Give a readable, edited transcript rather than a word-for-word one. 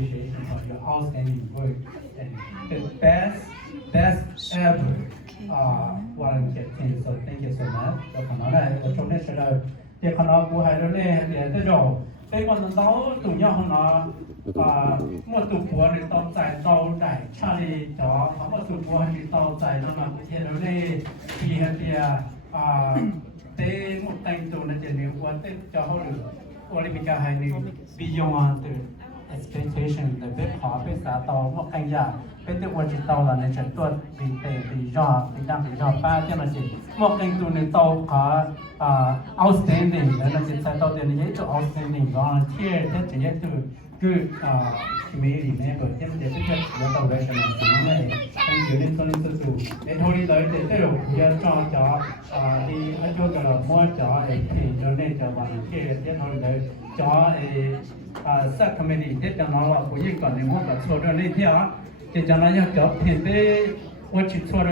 appreciation for your outstanding work and the best ever volunteer team. So thank you so much. แล้วขณะนั้นเราชมได้เสร็จเดี๋ยวขณะกูให้เราเนี่ยเดี๋ยวจะจบเป็นคนต้องตุ่มย่อขณะเมื่อตุ่มหัวในตอนใจตอนใดชาลีจ่อเขาเมื่อตุ่มหัวในตอนใจแล้วมาเห็นเราเนี่ยที่เดียเต้หมดแต่งตัวนั่นจะเนี่ยว่าเต้จะเขาหรือโอลิมปิกให้เนี่ย beyond the expectation แต่เป็นขอเป็นสาตอหมดแต่งยาเป็นตัววันจิตตอละในฉันตัวปีเตปียอดปีดำปียอดป้าเจ้าหน้าที่หมดแต่งตัวในโตขอoutstanding แล้วนั่นจะใช้ตัวเดียวนี้ตัว outstanding volunteer ที่จะยังตัวคือcommunity member ที่มันจะเป็นตัวตัวเวชมันสิ่งนี้เป็นอยู่ในส่วนนี้ตัวในทวีเลยแต่เดี๋ยวจะจ่อที่อาจจะเรามั่วจ่อที่เราเนี่ยจะ volunteer ที่ทวีเลยจ่อsubcommittee ที่จะนอนว่าผู้ยิ่งก่อนในมั่วกับส่วนนี้ที่จะนายกจ่อเห็นได้ว่าชิดส่วน